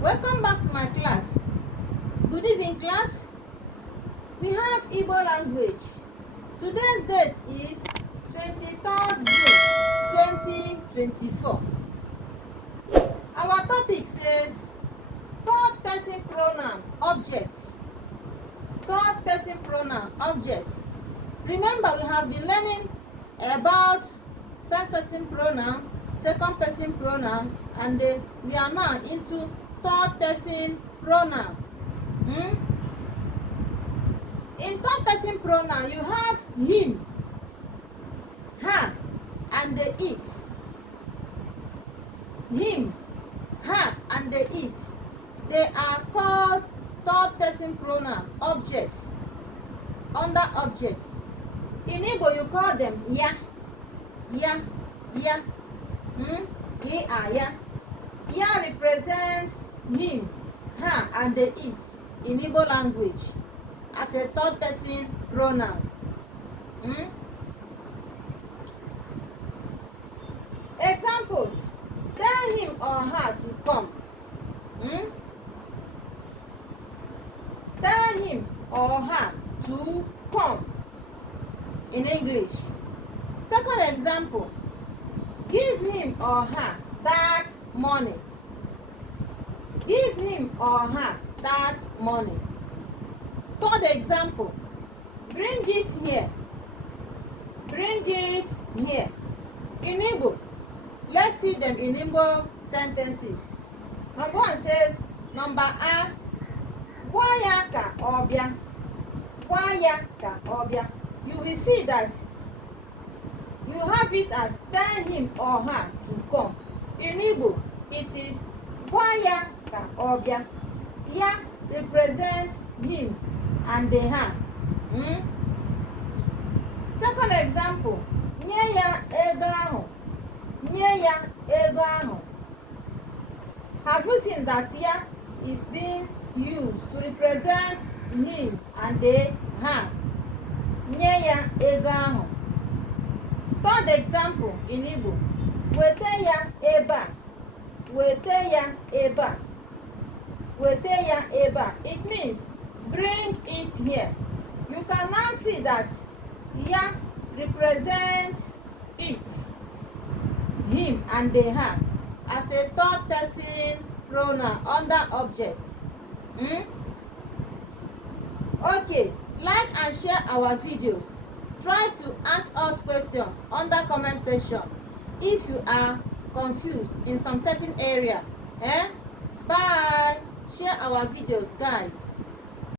Welcome back to my class. Good evening, class. We have Igbo language. Today's date is 23rd June 2024. Our topic says third person pronoun object. Third person pronoun object. Remember, we have been learning about first person pronoun, second person pronoun, and we are now into third person pronoun. In third person pronoun, you have him, her, and it. Him, her, and it. They are called third person pronoun object. Under object. In Igbo, you call them ya, ya, ya. Ya. Ya represents him, her, and it in Igbo language as a third person pronoun. Examples: tell him or her to come. Tell him or her to come in English. Second example: give him or her that money. Give him or her that money. Third example: bring it here. Bring it here. In Igbo, let's see them in Igbo sentences. Number one says, number A, gwa ya ka ọbịa. Gwa ya ka ọbịa. You will see that you have it as tell him or her to come. In Igbo, it is gwa ya ka ọbịa. Ya represents him and the her. Second example, nye ya ego ahụ. Nye ya ego ahụ. Have you seen that ya is being used to represent him and the her? Nye ya ego ahụ. Third example in Igbo, wete ya ebe a. Wete ya ebe a. Wete ya ebe a. It means bring it here. You can now see that ya represents it, him, and the her as a third person pronoun under object. Okay, like and share our videos. Try to ask us questions under comment section if you are confused in some certain area. Bye. Share our videos, guys.